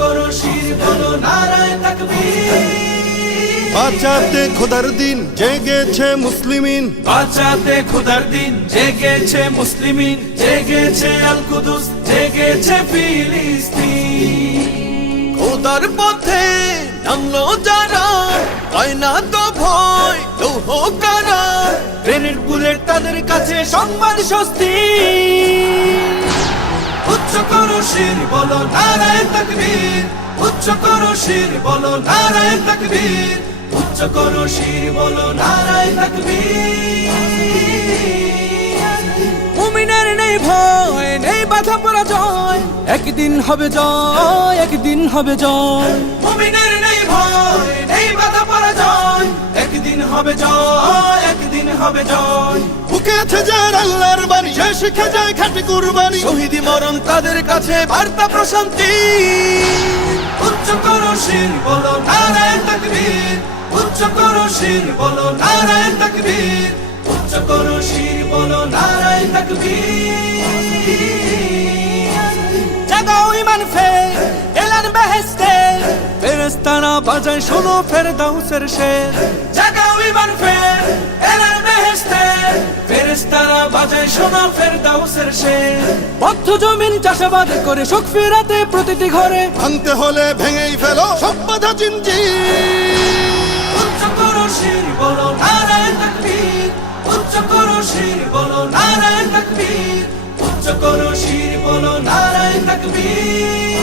করো শির বলো নারায়ে তাকবীর। বাঁচাতে খোদার দিন জেগেছে মুসলিমিন, বাঁচাতে খোদার দিন জেগেছে মুসলিমিন, জেগেছে আল কুদুস, জেগেছে ফিলিস্তিন। খোদার পথে নামলো যারা, হয় না তো ভয় লৌহ কারা। গ্রেনেড বুলেট তাদের কাছে সংবাদ স্বস্তি। উচ্চ করো শির বলো নারায়ে তাকবীর, উচ্চ করো শির বলো নারায়ে তাকবীর, উচ্চ করো শির বলো নারায়ে তাকবীর। মুমিনের নেই ভয়, নেই বাধা পরাজয়, একদিন হবে জয়, একদিন হবে জয়। মুমিনের নেই ভয়, নেই বাধা পরাজয়, একদিন হবে জয়, একদিন হবে জয়। বুকে আছে যার আল্লাহর বাণী, সে শিখে যায় খাঁটি কুরবানি। শহীদি মরণ তাদের কাছে বার্তা প্রশান্তি। উচ্চ করো শির বলো নারায়ে তাকবীর, উচ্চ করো শির বলো নারায়ে তাকবীর, উচ্চ করো শির বলো নারায়ে তাকবীর। জাগাও ঈমান ফের, এলান বেহেশতে, ফেরেশতারা বাজায় শোনো ফেরদাউসের শের। জাগাও ঈমান ফের, এলান বেহেশতে, ফেরেশতারা বাজায় শোনো ফেরদাউসের শের। বদ্ধ জমিন চাষাবাদ করে সুখ ফেরাতে প্রতিটি ঘরে, ভাঙতে হলে ভেঙেই ফেলো সব বাধা জিনজির। উচ্চ করো শির বলো নারায়ে তাকবীর, উচ্চ করো শির বলো নারায়ে তাকবীর, উচ্চ করো শির বলো নারায়ে তাকবীর।